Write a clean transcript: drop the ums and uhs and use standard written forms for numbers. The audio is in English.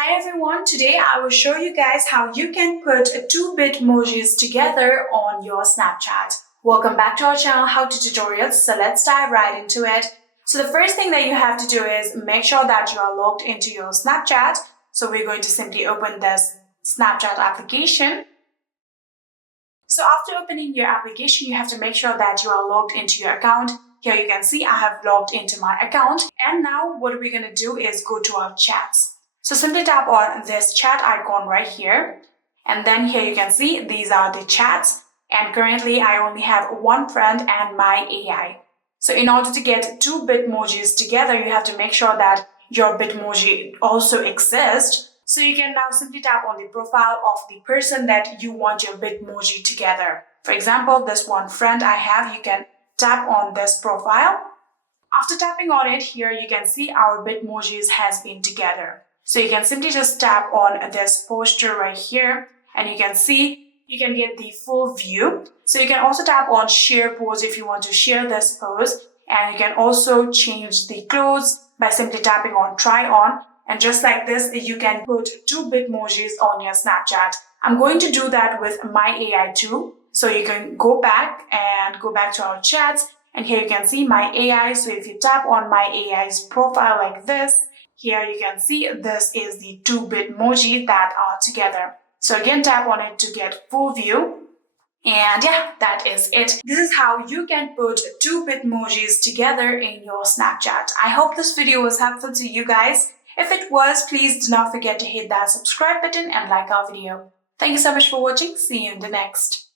Hi everyone, today I will show you guys how you can put two Bitmojis together on your Snapchat. Welcome back to our channel, How To Tutorials. So let's dive right into it. So the first thing that you have to do is make sure that you are logged into your Snapchat. So we're going to simply open this Snapchat application. So after opening your application, you have to make sure that you are logged into your account. Here you can see I have logged into my account. And now what we're going to do is go to our chats. So simply tap on this chat icon right here. And then here you can see these are the chats. And currently I only have one friend and my AI. So in order to get two Bitmojis together, you have to make sure that your Bitmoji also exists. So you can now simply tap on the profile of the person that you want your Bitmoji together. For example, this one friend I have, you can tap on this profile. After tapping on it, here you can see our Bitmojis has been together. So you can simply just tap on this poster right here and you can see you can get the full view. So you can also tap on share pose if you want to share this pose, and you can also change the clothes by simply tapping on try on, and just like this you can put two Bitmojis on your Snapchat. I'm going to do that with my AI too. So you can go back to our chats, and here you can see my AI. So if you tap on my AI's profile like this, here you can see this is the two Bitmoji that are together. So again, tap on it to get full view. And yeah, that is it. This is how you can put two Bitmojis together in your Snapchat. I hope this video was helpful to you guys. If it was, please do not forget to hit that subscribe button and like our video. Thank you so much for watching. See you in the next.